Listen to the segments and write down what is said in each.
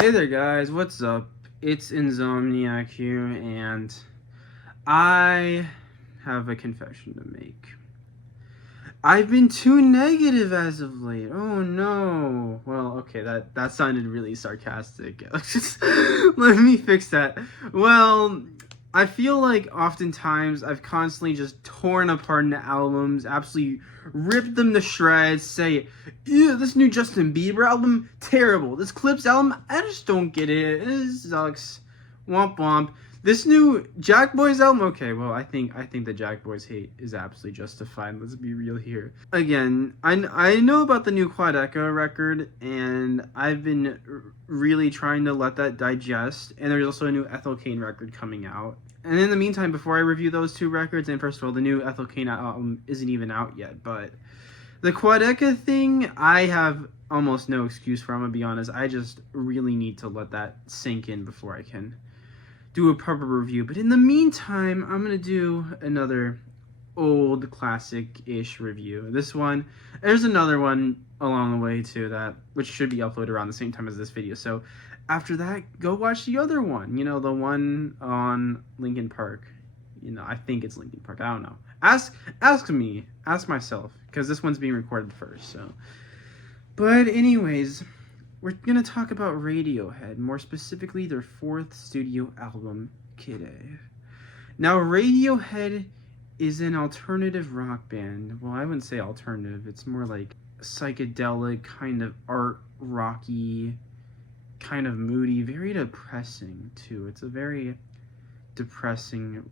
Hey there guys, what's up? It's Insomniac here, and I have a confession to make. I've been too negative as of late. Oh no. Well, okay, that sounded really sarcastic. Let me fix that. Well, I feel like oftentimes I've constantly just torn apart into albums, absolutely ripped them to shreds, say, ew, this new Justin Bieber album, terrible. This Clips album, I just don't get it. It sucks. Womp womp. This new Jack Boys album, okay, well, I think the Jack Boys hate is absolutely justified. Let's be real here. Again, I know about the new Quadeca record, and I've been really trying to let that digest. And there's also a new Ethel Cain record coming out. And in the meantime, before I review those two records, and first of all, the new Ethel Cain album isn't even out yet, but the Quadeca thing, I have almost no excuse for. I'm gonna be honest. I just really need to let that sink in before I can do a proper review. But in the meantime, I'm gonna do another old classic-ish review. This one, there's another one along the way too, that which should be uploaded around the same time as this video. So after that, go watch the other one. You know, the one on Linkin Park. You know, I think it's Linkin Park. I don't know. Ask myself, because this one's being recorded first. So, but anyways, we're gonna talk about Radiohead, more specifically their fourth studio album, Kid A. Now, Radiohead is an alternative rock band. Well, I wouldn't say alternative. It's more like psychedelic, kind of art rocky, kind of moody, very depressing too. It's a very depressing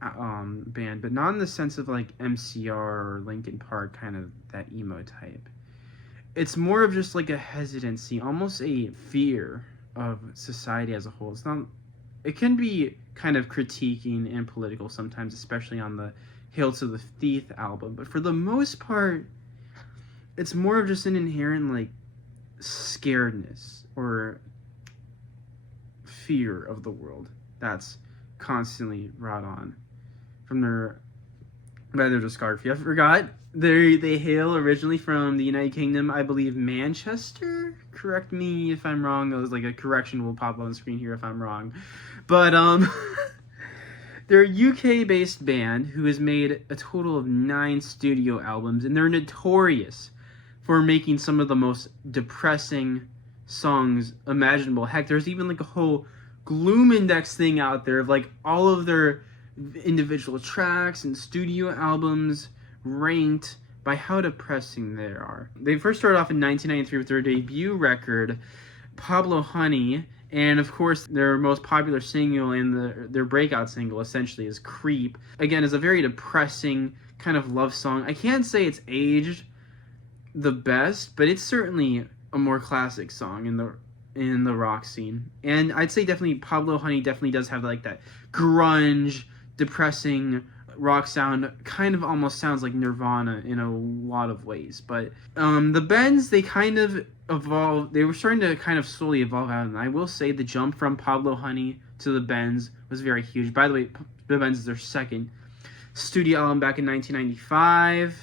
band, but not in the sense of like MCR or Linkin Park, kind of that emo type. It's more of just like a hesitancy, almost a fear of society as a whole. It's not. It can be kind of critiquing and political sometimes, especially on the Hail to the Thief album. But for the most part, it's more of just an inherent like scaredness or fear of the world that's constantly brought on from by their discography. I forgot. They hail originally from the United Kingdom, I believe Manchester. Correct me if I'm wrong. It was like a correction will pop on the screen here if I'm wrong. But they're a UK-based band who has made a total of 9 studio albums, and they're notorious for making some of the most depressing songs imaginable. Heck, there's even like a whole Gloom Index thing out there of like all of their individual tracks and studio albums ranked by how depressing they are. They first started off in 1993 with their debut record, Pablo Honey, and of course their most popular single and their breakout single essentially is Creep. Again, is a very depressing kind of love song. I can't say it's aged the best, but it's certainly a more classic song in the rock scene. And I'd say definitely Pablo Honey definitely does have like that grunge, depressing rock sound. Kind of almost sounds like Nirvana in a lot of ways. But the Bends, they kind of evolved. They were starting to kind of slowly evolve out. And I will say the jump from Pablo Honey to the Bends was very huge. By the way, the Bends is their second studio album back in 1995.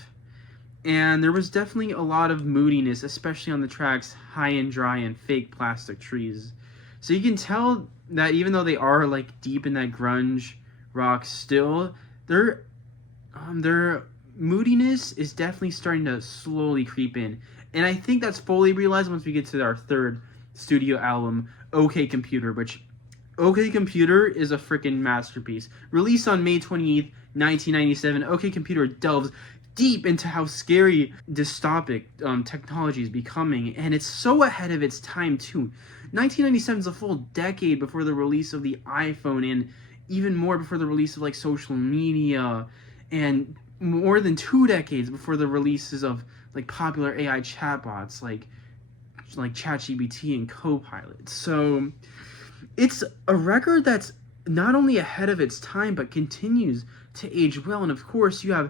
And there was definitely a lot of moodiness, especially on the tracks High and Dry and Fake Plastic Trees. So you can tell that even though they are like deep in that grunge rock still, their moodiness is definitely starting to slowly creep in. And I think that's fully realized once we get to our third studio album, OK Computer, which OK Computer is a freaking masterpiece. Released on May 28th, 1997, OK Computer delves deep into how scary dystopic technology is becoming, and it's so ahead of its time too. 1997 is a full decade before the release of the iPhone, and even more before the release of like social media, and more than 2 decades before the releases of like popular AI chatbots like ChatGPT and Copilot. So it's a record that's not only ahead of its time but continues to age well. And of course, you have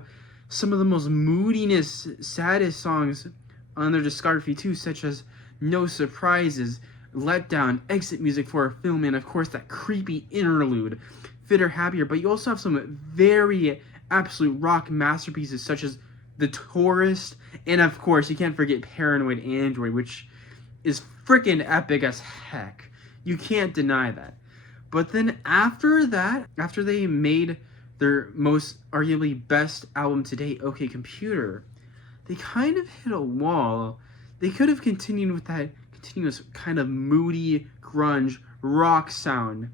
some of the most moodiness, saddest songs on their discography too, such as No Surprises, Let Down, Exit Music for a Film, and of course that creepy interlude, Fitter Happier. But you also have some very absolute rock masterpieces such as The Tourist, and of course you can't forget Paranoid Android, which is freaking epic as heck. You can't deny that. But then after that, after they made their most arguably best album to date, OK Computer, they kind of hit a wall. They could have continued with that continuous kind of moody grunge rock sound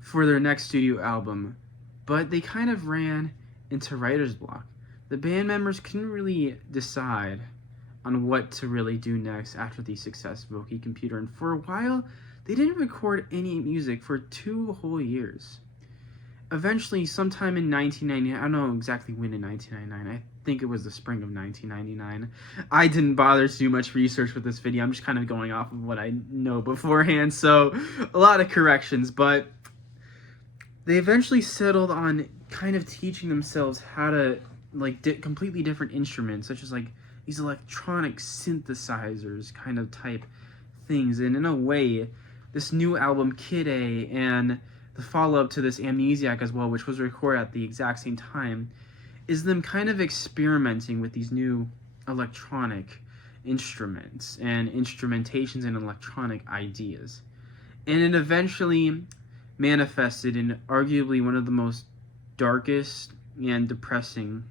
for their next studio album, but they kind of ran into writer's block. The band members couldn't really decide on what to really do next after the success of OK Computer, and for a while, they didn't record any music for 2 whole years. Eventually, sometime in 1999, I don't know exactly when in 1999, I think it was the spring of 1999. I didn't bother to do much research with this video, I'm just kind of going off of what I know beforehand, so a lot of corrections, but they eventually settled on kind of teaching themselves how to completely different instruments, such as like these electronic synthesizers kind of type things. And in a way, this new album, Kid A, and the follow-up to this, Amnesiac, as well, which was recorded at the exact same time, is them kind of experimenting with these new electronic instruments and instrumentations and electronic ideas. And it eventually manifested in arguably one of the most darkest and depressing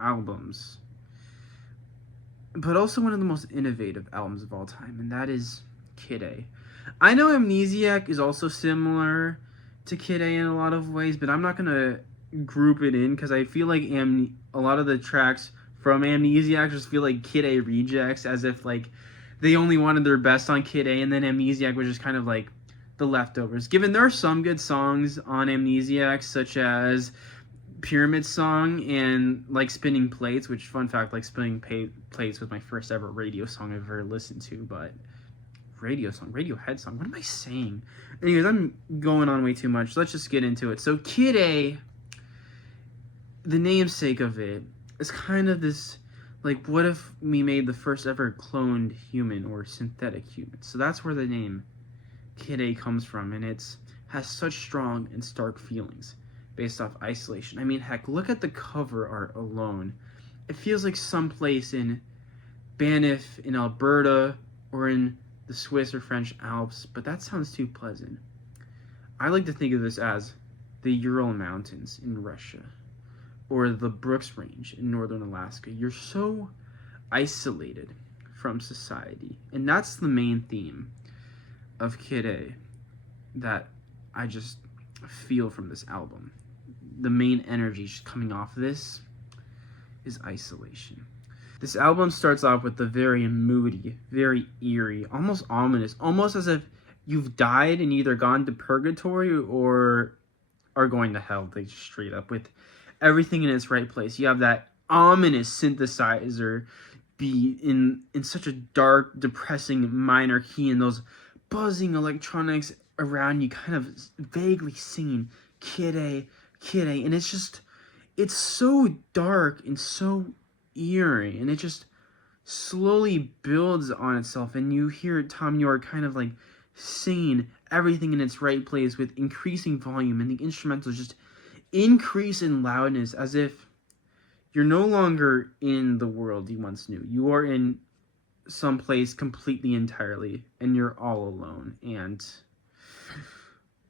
albums, but also one of the most innovative albums of all time, and that is Kid A. I know Amnesiac is also similar to Kid A in a lot of ways, but I'm not going to group it in because I feel like a lot of the tracks from Amnesiac just feel like Kid A rejects, as if like they only wanted their best on Kid A, and then Amnesiac was just kind of like the leftovers. Given there are some good songs on Amnesiac, such as Pyramid Song and like Spinning Plates, which, fun fact, like Spinning Plates was my first ever radio song I've ever listened to. But Radiohead song, what am I saying? Anyways, I'm going on way too much. Let's just get into it. So Kid A, the namesake of it, is kind of this, like, what if we made the first ever cloned human or synthetic human? So that's where the name Kid A comes from, and has such strong and stark feelings based off isolation. I mean, heck, look at the cover art alone. It feels like someplace in Banff, in Alberta, or in the Swiss or French Alps, but that sounds too pleasant. I like to think of this as the Ural Mountains in Russia, or the Brooks Range in northern Alaska. You're so isolated from society, and that's the main theme of Kid A that I just feel from this album. The main energy just coming off this is isolation. This album starts off with the very moody, very eerie, almost ominous, almost as if you've died and either gone to purgatory or are going to hell, like straight up, with everything in its right place. You have that ominous synthesizer beat in such a dark, depressing minor key, and those buzzing electronics around you kind of vaguely singing Kid A, Kid A, and it's so dark and so eerie, and it just slowly builds on itself, and you hear Tom York kind of like singing everything in its right place with increasing volume, and the instrumentals just increase in loudness as if you're no longer in the world you once knew. You are in someplace completely entirely, and you're all alone. And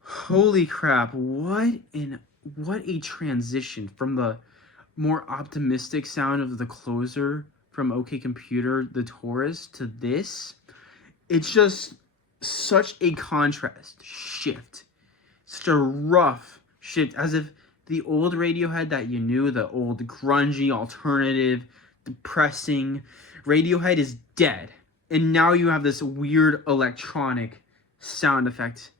holy crap, what a transition from the more optimistic sound of the closer from OK Computer, The Tourist, to this. It's just such a contrast shift, such a rough shift, as if the old Radiohead that you knew, the old grungy, alternative, depressing Radiohead, is dead, and now you have this weird electronic sound effect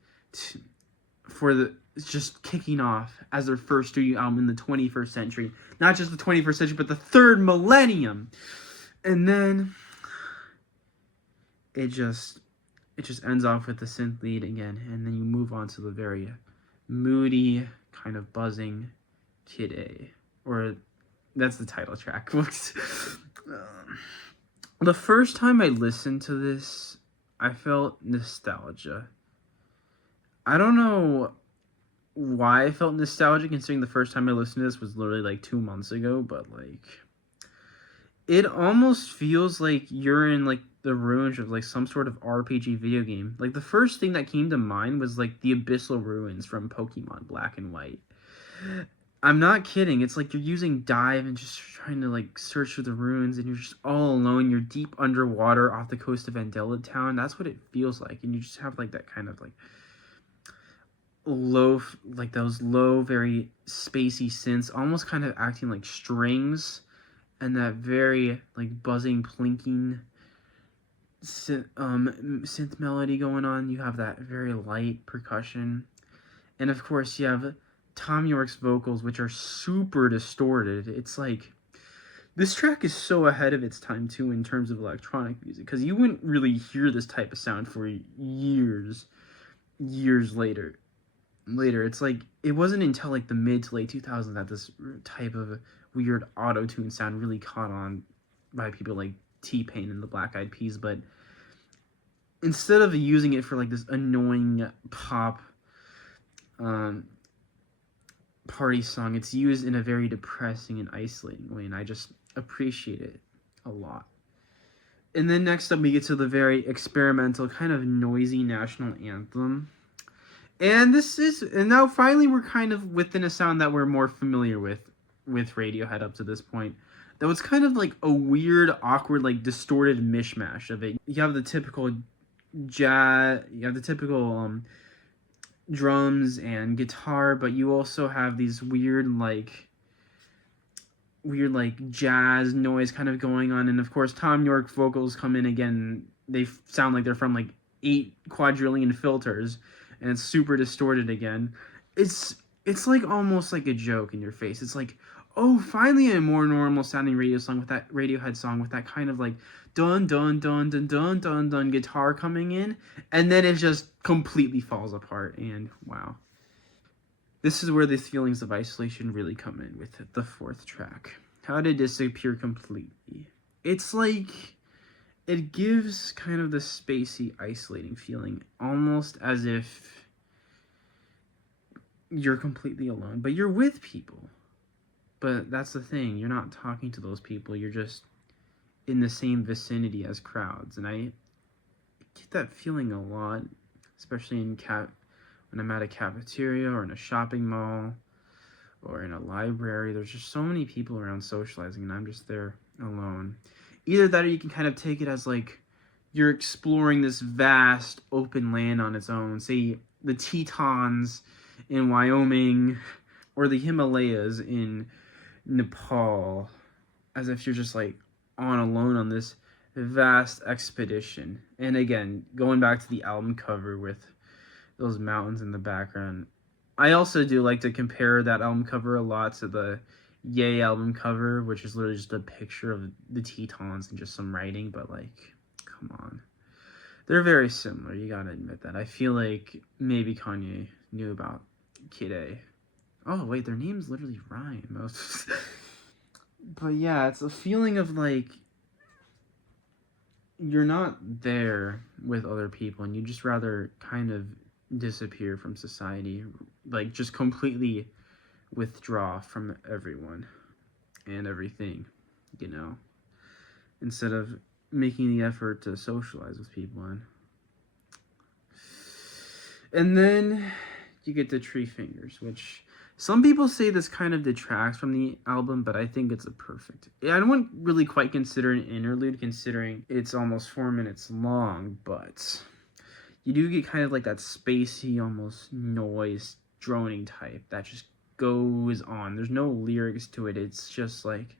for the just kicking off as their first studio album in the 21st century. Not just the 21st century, but the third millennium. And then it just ends off with the synth lead again, and then you move on to the very moody, kind of buzzing Kid A, or that's the title track. The first time I listened to this, I felt nostalgia. I don't know why I felt nostalgia, considering the first time I listened to this was literally like 2 months ago, but like it almost feels like you're in like the ruins of like some sort of RPG video game. Like the first thing that came to mind was like the abyssal ruins from Pokemon Black and White. I'm not kidding. It's like you're using dive and just trying to like search for the ruins, and you're just all alone. You're deep underwater off the coast of Andela Town. That's what it feels like, and you just have like that kind of like low, like those low, very spacey synths, almost kind of acting like strings, and that very like buzzing, plinking synth melody going on. You have that very light percussion, and of course you have Tom York's vocals, which are super distorted. It's like this track is so ahead of its time too in terms of electronic music, because you wouldn't really hear this type of sound for years later. It's like it wasn't until like the mid to late 2000s that this type of weird auto-tune sound really caught on by people like T-Pain and the Black Eyed Peas. But instead of using it for like this annoying pop party song, it's used in a very depressing and isolating way, and I just appreciate it a lot. And then next up we get to the very experimental, kind of noisy national anthem. And now finally we're kind of within a sound that we're more familiar with Radiohead up to this point. Though it's kind of like a weird, awkward, like distorted mishmash of it. You have the typical jazz, you have the typical drums and guitar, but you also have these weird jazz noise kind of going on. And of course Tom York vocals come in again. They sound like they're from like 8 quadrillion filters, and it's super distorted again. It's like almost like a joke in your face. It's like, oh, finally a more normal sounding Radiohead song with that kind of like dun dun dun dun dun dun dun guitar coming in, and then it just completely falls apart. And wow, this is where the feelings of isolation really come in with the 4th track. How to Disappear Completely. It's like it gives kind of the spacey, isolating feeling, almost as if you're completely alone, but you're with people. But that's the thing, you're not talking to those people, you're just in the same vicinity as crowds. And I get that feeling a lot, especially when I'm at a cafeteria or in a shopping mall or in a library. There's just so many people around socializing, and I'm just there alone. Either that, or you can kind of take it as like you're exploring this vast open land on its own, say the Tetons in Wyoming or the Himalayas in Nepal, as if you're just like on alone on this vast expedition. And again, going back to the album cover with those mountains in the background, I also do like to compare that album cover a lot to the Yay album cover, which is literally just a picture of the Tetons and just some writing. But like, come on, they're very similar, you gotta admit that. I feel like maybe Kanye knew about Kid A. Oh wait, their names literally rhyme. But yeah, it's a feeling of like you're not there with other people, and you just rather kind of disappear from society, like just completely withdraw from everyone and everything, instead of making the effort to socialize with people. And then you get to Treefingers, which some people say this kind of detracts from the album, but I think it's a perfect. I don't really quite consider an interlude, considering it's almost 4 minutes long, but you do get kind of like that spacey, almost noise droning type that just goes on. There's no lyrics to it. It's just like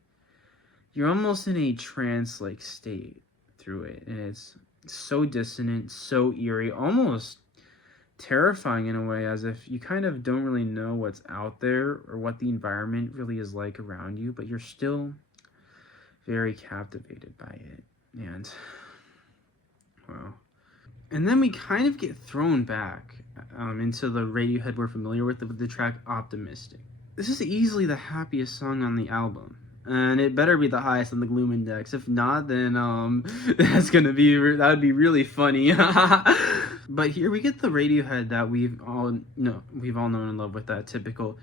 you're almost in a trance-like state through it, and it's so dissonant, so eerie, almost terrifying in a way, as if you kind of don't really know what's out there or what the environment really is like around you, but you're still very captivated by it. And wow. And then we kind of get thrown back into the Radiohead we're familiar with the track Optimistic. This is easily the happiest song on the album, and it better be the highest on the Gloom Index. If not, then that would be really funny. But here we get the Radiohead that we've all known and loved, with that typical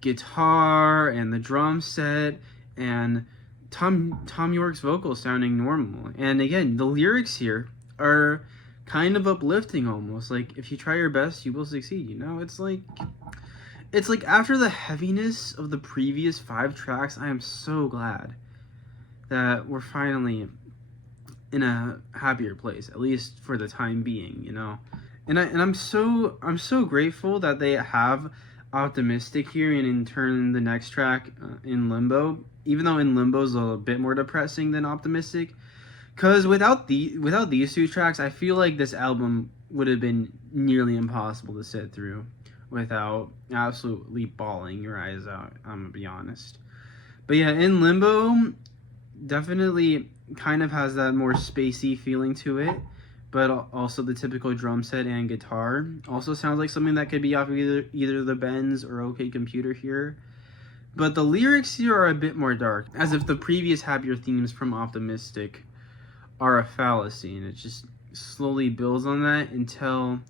guitar and the drum set and Tom York's vocals sounding normal. And again, the lyrics here are kind of uplifting almost. Like, if you try your best, you will succeed, you know? It's like after the heaviness of the previous 5 tracks, I am so glad that we're finally in a happier place, at least for the time being, you know. And I'm so grateful that they have Optimistic here, and in turn the next track in Limbo, even though in Limbo is a bit more depressing than Optimistic, because without these 2 tracks, I feel like this album would have been nearly impossible to sit through without absolutely bawling your eyes out. I'm gonna be honest. But yeah, in Limbo, definitely kind of has that more spacey feeling to it, but also the typical drum set and guitar. Also sounds like something that could be off either the Benz or OK Computer here. But the lyrics here are a bit more dark, as if the previous happier themes from Optimistic are a fallacy, and it just slowly builds on that until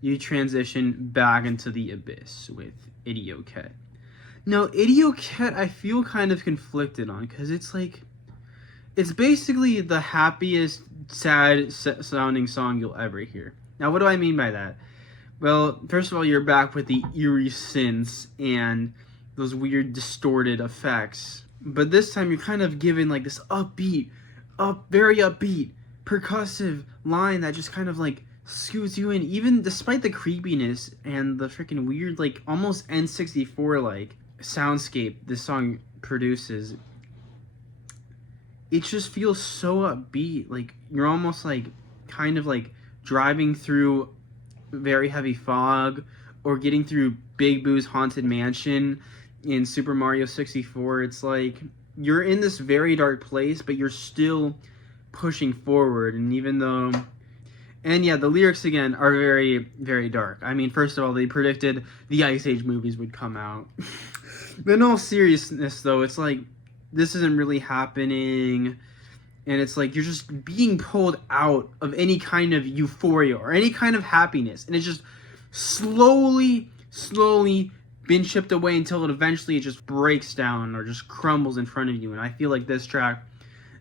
you transition back into the abyss with Idioteque. Now, Idioteque I feel kind of conflicted on, because it's like, it's basically the happiest, sad sounding song you'll ever hear. Now, what do I mean by that? Well, first of all, you're back with the eerie synths and those weird distorted effects. But this time you're kind of given like this very upbeat, percussive line that just kind of like scoots you in, even despite the creepiness and the freaking weird, like almost N64 like soundscape this song produces. It just feels so upbeat. Like you're almost like kind of like driving through very heavy fog, or getting through Big Boo's Haunted Mansion in Super Mario 64. It's like you're in this very dark place, but you're still pushing forward. And even though, and yeah, the lyrics again are very, very dark. I mean, first of all, they predicted the Ice Age movies would come out. But in all seriousness, though, it's like this isn't really happening, and it's like you're just being pulled out of any kind of euphoria or any kind of happiness, and it's just slowly been chipped away until it eventually just breaks down or just crumbles in front of you. And I feel like this track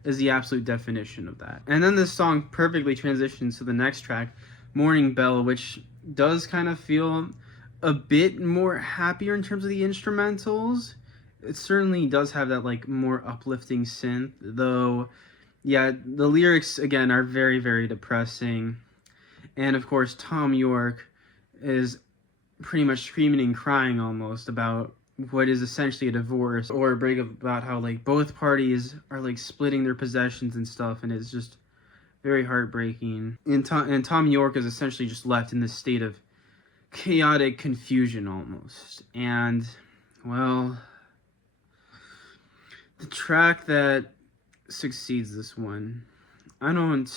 is the absolute definition of that. And then this song perfectly transitions to the next track, Morning Bell, which does kind of feel a bit more happier in terms of the instrumentals. It certainly does have that like more uplifting synth, though yeah, the lyrics again are very, very depressing. And of course Tom York is pretty much screaming and crying almost about what is essentially a divorce or a breakup, about how like both parties are like splitting their possessions and stuff, and it's just very heartbreaking. And Tom York is essentially just left in this state of chaotic confusion almost. And well, the track that succeeds this one, I don't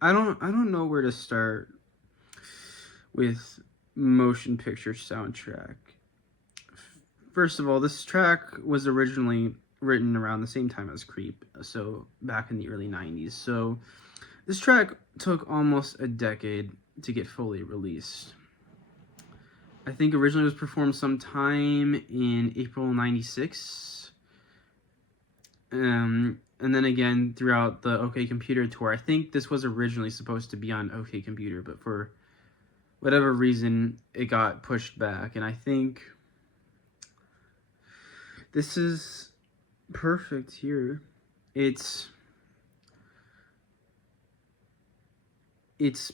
know where to start with motion picture soundtrack. First of all, this track was originally written around the same time as Creep, so back in the early 90s. So this track took almost a decade to get fully released. I think originally it was performed sometime in April 96. And then again throughout the OK Computer tour. I think this was originally supposed to be on OK Computer, but for whatever reason it got pushed back. And I think this is perfect here. It's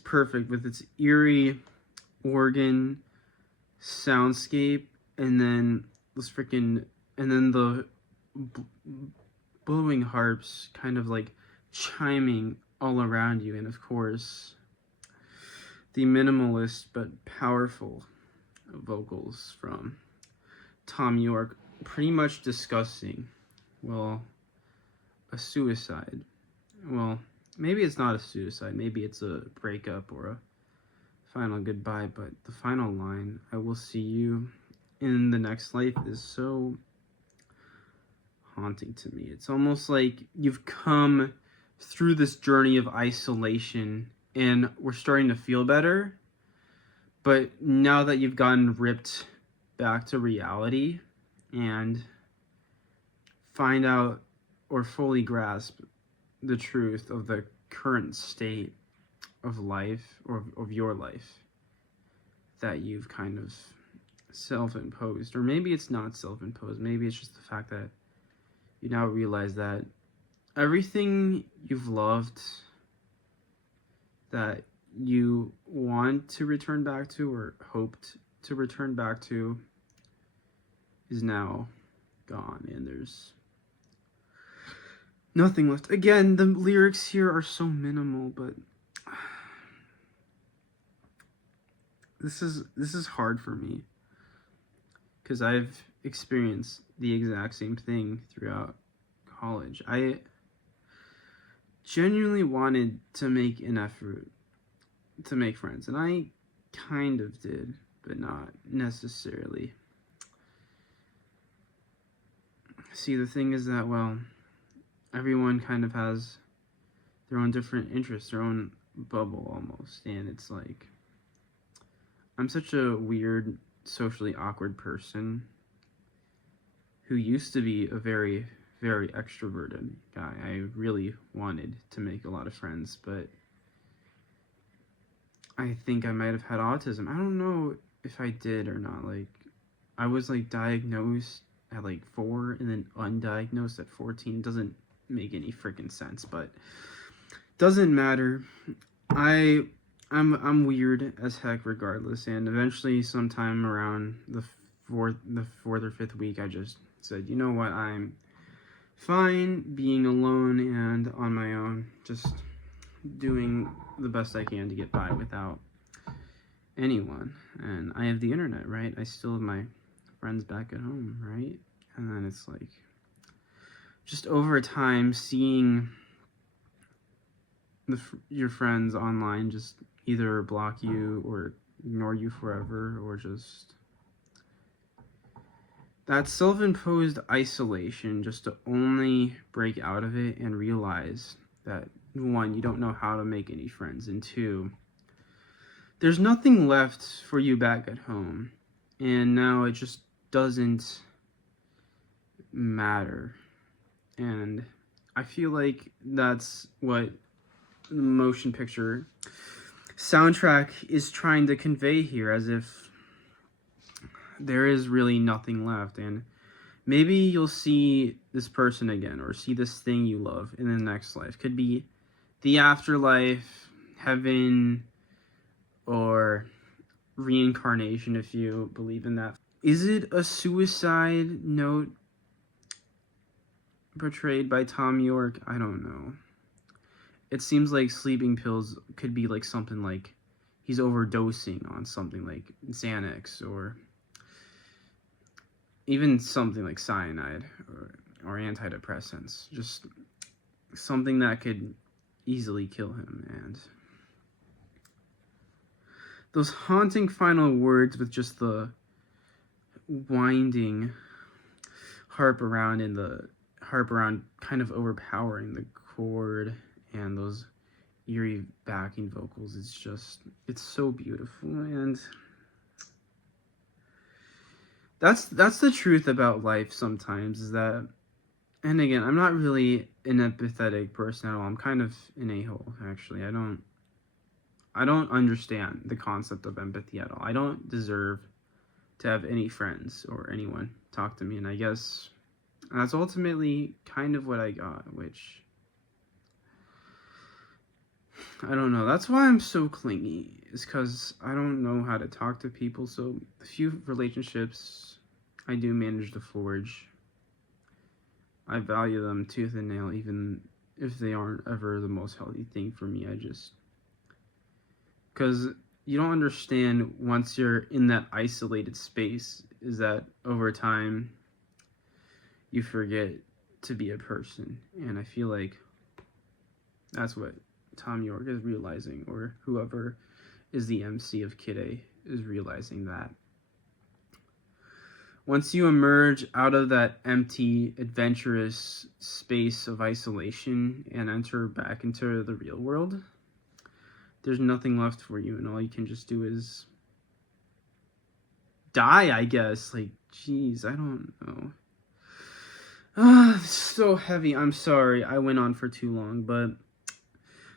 perfect with its eerie organ soundscape, and then the blowing harps kind of like chiming all around you, and of course the minimalist but powerful vocals from Tom York, pretty much discussing, well, a suicide. Well, maybe it's not a suicide, maybe it's a breakup or a final goodbye, but the final line, I will see you in the next life, is so haunting to me. It's almost like you've come through this journey of isolation and we're starting to feel better, but now that you've gotten ripped back to reality and find out or fully grasp the truth of the current state of life, or of your life, that you've kind of self-imposed. Or maybe it's not self-imposed, maybe it's just the fact that you now realize that everything you've loved, that you want to return back to or hoped to return back to, is now gone, and there's nothing left. Again, the lyrics here are so minimal, but this is hard for me, because I've experienced the exact same thing throughout college. I genuinely wanted to make an effort to make friends, and I kind of did, but not necessarily. See, the thing is that, well, everyone kind of has their own different interests, their own bubble almost, and it's like, I'm such a weird, socially awkward person who used to be a very, very extroverted guy. I really wanted to make a lot of friends, but I think I might have had autism. I don't know if I did or not. Like, I was like diagnosed at like 4 and then undiagnosed at 14. Doesn't make any freaking sense, but doesn't matter. I'm weird as heck regardless, and eventually sometime around the fourth or fifth week, I just said, you know what, I'm fine being alone and on my own, just doing the best I can to get by without anyone. And I have the internet, right? I still have my friends back at home, right? And then it's like, just over time, seeing your friends online just either block you or ignore you forever, or just that self-imposed isolation, just to only break out of it and realize that, one, you don't know how to make any friends, and two, there's nothing left for you back at home, and now it just doesn't matter. And I feel like that's what the motion picture soundtrack is trying to convey here, as if there is really nothing left, and maybe you'll see this person again, or see this thing you love in the next life. Could be the afterlife, heaven, or reincarnation, if you believe in that. Is it a suicide note portrayed by Tom York? I don't know. It seems like sleeping pills could be like something like he's overdosing on something like Xanax, or even something like cyanide, or antidepressants. Just something that could easily kill him. And those haunting final words with just the winding harp around, and the harp around kind of overpowering the chord, and those eerie backing vocals, it's so beautiful. And that's the truth about life sometimes, is that, and again, I'm not really an empathetic person at all. I'm kind of an a-hole, actually. I don't understand the concept of empathy at all. I don't deserve to have any friends or anyone talk to me, and I guess that's ultimately kind of what I got, which, I don't know. That's why I'm so clingy, is because I don't know how to talk to people. So the few relationships I do manage to forge, I value them tooth and nail, even if they aren't ever the most healthy thing for me. Because you don't understand, once you're in that isolated space, is that over time you forget to be a person. And I feel like that's what Tom York is realizing, or whoever is the MC of Kid A is realizing, that once you emerge out of that empty, adventurous space of isolation and enter back into the real world, there's nothing left for you, and all you can just do is die, I guess. Like, geez, I don't know. So heavy. I'm sorry. I went on for too long, but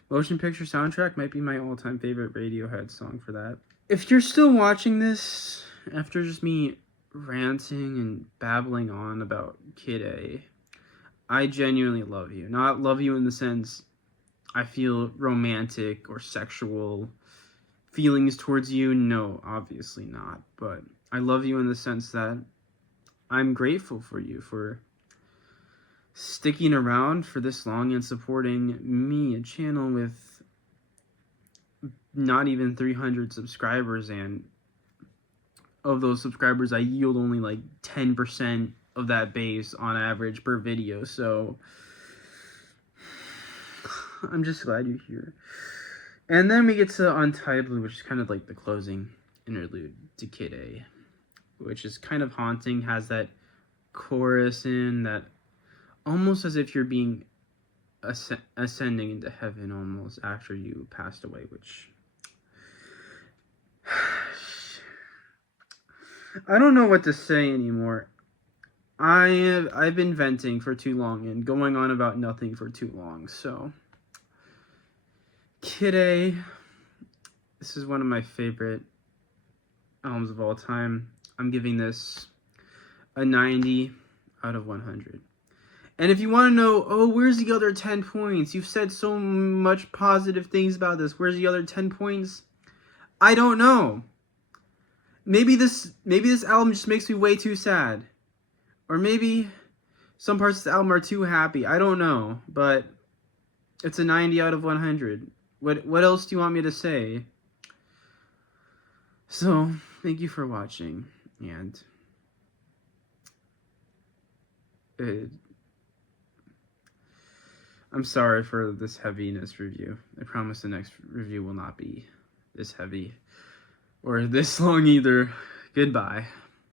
Motion Picture Soundtrack might be my all-time favorite Radiohead song for that. If you're still watching this after just me ranting and babbling on about Kid A, I genuinely love you. Not love you in the sense I feel romantic or sexual feelings towards you. No, obviously not. But I love you in the sense that I'm grateful for you for sticking around for this long and supporting me, a channel with not even 300 subscribers, and of those subscribers I yield only like 10% of that base on average per video. So I'm just glad you're here. And then we get to Untitled, which is kind of like the closing interlude to Kid A, which is kind of haunting, has that chorus in that almost as if you're being ascending into heaven almost after you passed away, which I don't know what to say anymore. I've been venting for too long and going on about nothing for too long. So Kid A, this is one of my favorite albums of all time. I'm giving this a 90 out of 100. And if you want to know, oh, where's the other 10 points? You've said so much positive things about this. Where's the other 10 points? I don't know. Maybe this album just makes me way too sad. Or maybe some parts of the album are too happy. I don't know. But it's a 90 out of 100. What else do you want me to say? So, thank you for watching. And I'm sorry for this heaviness review. I promise the next review will not be this heavy or this long either. Goodbye.